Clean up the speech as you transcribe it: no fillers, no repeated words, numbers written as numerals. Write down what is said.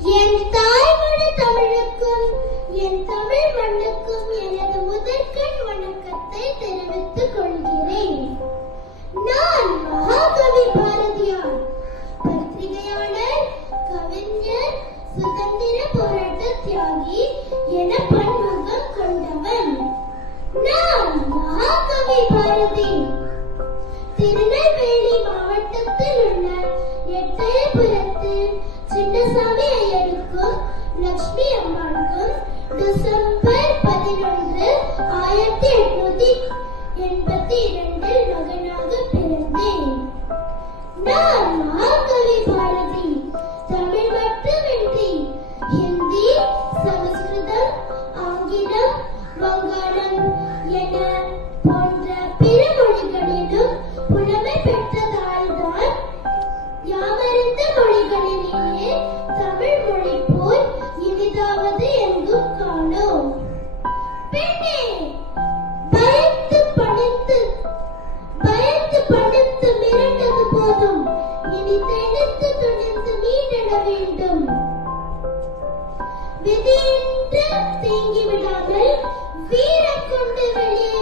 என் தாய்மொழி தமிழுக்கும் என் தமிழ் மண்ணுக்கும் எனது முதற்கண் வணக்கத்தை தெரிவித்துக் கொள்கிறேன். நான் மகாகவி பாரதியார், பத்திரிகையாளர், கவிஞர், சுதந்திர போராட்ட தியாகி என பன்முகம் கொண்டவன். நான் மகாகவி பாரதி திருநெல்வேலி மாவட்டத்தில் உள்ள எட்டயபுரத்தில் சின்னசாமி ஐயருக்கும் லட்சுமி அம்மாளுக்கும் டிசம்பர் 11, 1882 மகனாக பிறந்தேன். நான் மகாகவி பாரதி தமிழ் மட்டுமின்றி ஹிந்தி, சமஸ்கிருதம், ஆங்கிலம், வங்காளம் என போன்ற பிற மொழிகளிலும் புலமை பெற்றதால்தான் யாமறிந்த மொழிகளிலேயே தமிழ் மொழி போல் இனிதாவது எங்கும் காணோம். பெண்ணே, பயந்து பணித்து மிரண்டது போதும், இனி தெளித்து துணிந்து மீண்டிட வேண்டும். விதியின்றி தேங்கி விடாமல் வீரம் கொண்டு வெளியே